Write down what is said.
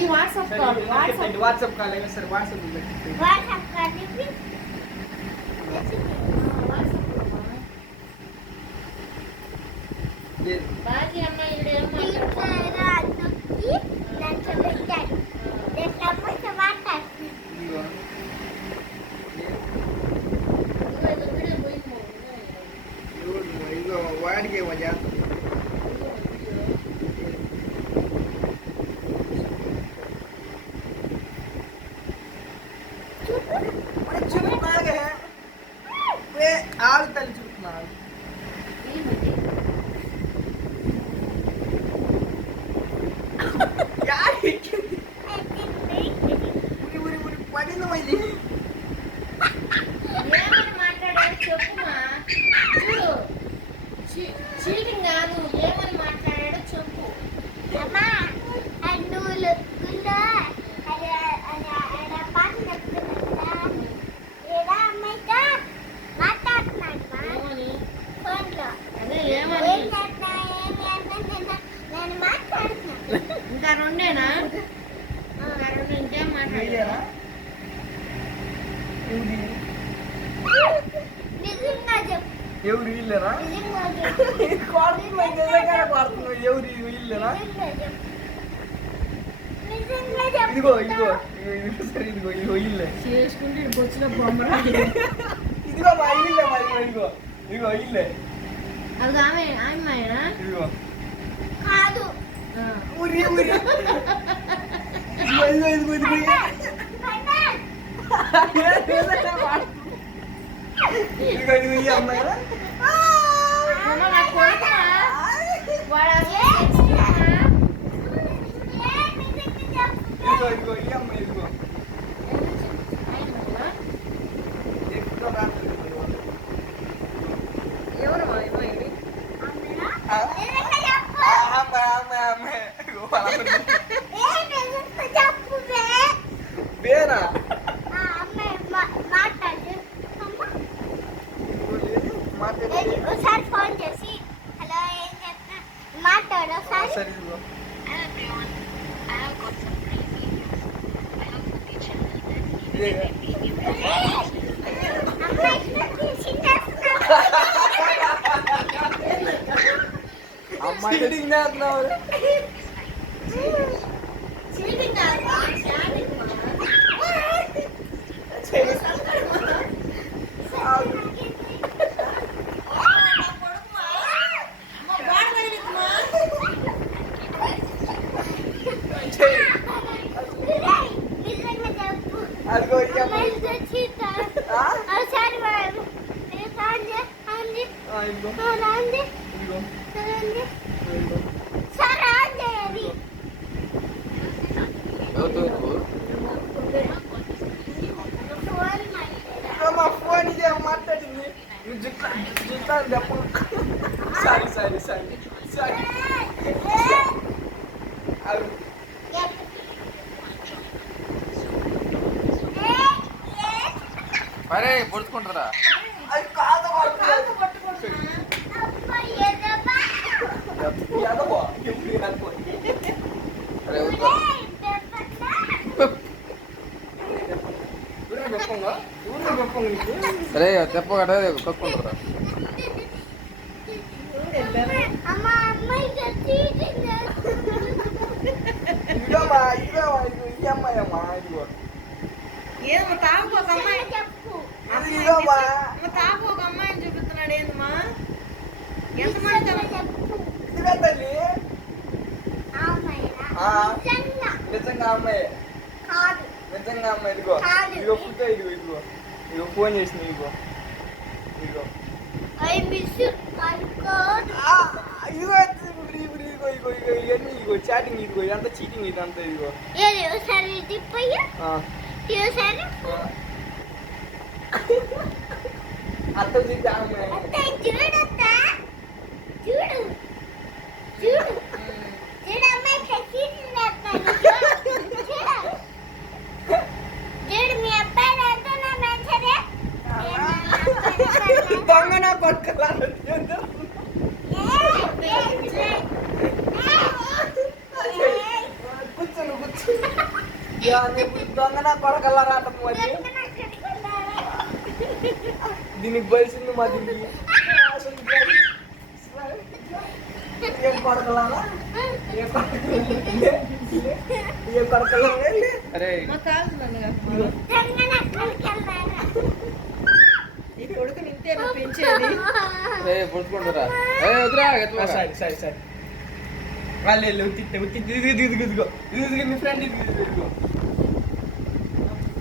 అది WhatsApp call. WhatsApp call అయినా సరే వాట్సాప్ బాజీ అమ్మాయి ఏం వాడికి ఏమో చేస్తాం. ఆలు తల్లి చూస్తున్నారు. పడింది మళ్ళీ ఏమని మాట్లాడారు చెప్పుమా. చీటింగ్ కాదు, ఏమని మాట్లాడాడో చెప్పు. ఇంకా రెండేనా? రెండు ఇంకేం మాట్లాడారా? ఎవరు వీళ్ళేనా? ఎవరు వీళ్ళేనా? ఇదిగో ఇదిగో సరే ఇదిగో ఇదిగో ఇల్లే చేసుకుంటే బొచ్చులో బొమ్మ. ఇదిగో మా ఇల్లే మా ఇదిగో ఇదిగో ఇల్లే. అది ఆమె అమ్మాయినా? ఇదిగో కాదు. ఊరి ఊరి ఇదిగో ఇదిగో ఇదిగో ఇదిగో ఇదిగో ఇదిగో ఈ అమ్మాయినా? ఇదిగో ఇదిగో ఈ అమ్మాయి ఇదిగో ఎవరు బేనా ఒకసారి ఫోన్ చేసి హలో ఏం చెప్తా మాట్లాడు ఒకసారి. సరే ఇదిగో అమ్మాయి అదిగో మా ఫోన్ ఇదే మాట్లాడింది. సారీ సారీ సారీ సారీ అరే పొడుచుకుంటారా? అది కాదు అరే చెప్పగట కొట్టుకుంటారా? ఏమో తాగు ఒక అమ్మాయి తాగు ఒక అమ్మాయిని చూపిస్తున్నాడు. ఏందమ్మా ఎంతమంది నిజంగా అమ్మాయి నిజంగా అమ్మాయి ఇదిగో ఇదిగో ఫుడ్ ఇదిగో ఇదిగో ఇదిగో ఫోన్ చేసింది ఇదిగో ఇదిగో ఇదిగో ఇదిగో ఇదిగో ఇదిగో ఇవన్నీ ఇదిగో చాటింగ్ ఇదిగో ఇదంతా చీటింగ్ ఇదంతా ఇదిగో అత్త చూసి అమ్మాయి దొంగన పక్కల కూర్చోను కూర్చో దొంగ నా కొడకల్లారా అంట మరి దీనికి బలిసింది మా దీనికి ఏం కొడకలారా ఏం కొడకల్లా అరే మా కాదు నాన్నగారు ఈ కొడుకు నింతే పెంచేది అరే పొడుచుకుంటారా ఏ వద్దురా ఎత్తుకో. సరే సరే సరే వాళ్ళు ఉత్తి ఉత్తి ఇదిగో ఇదిగో ఇదిగో మీ ఫ్రెండ్ ఇదిగో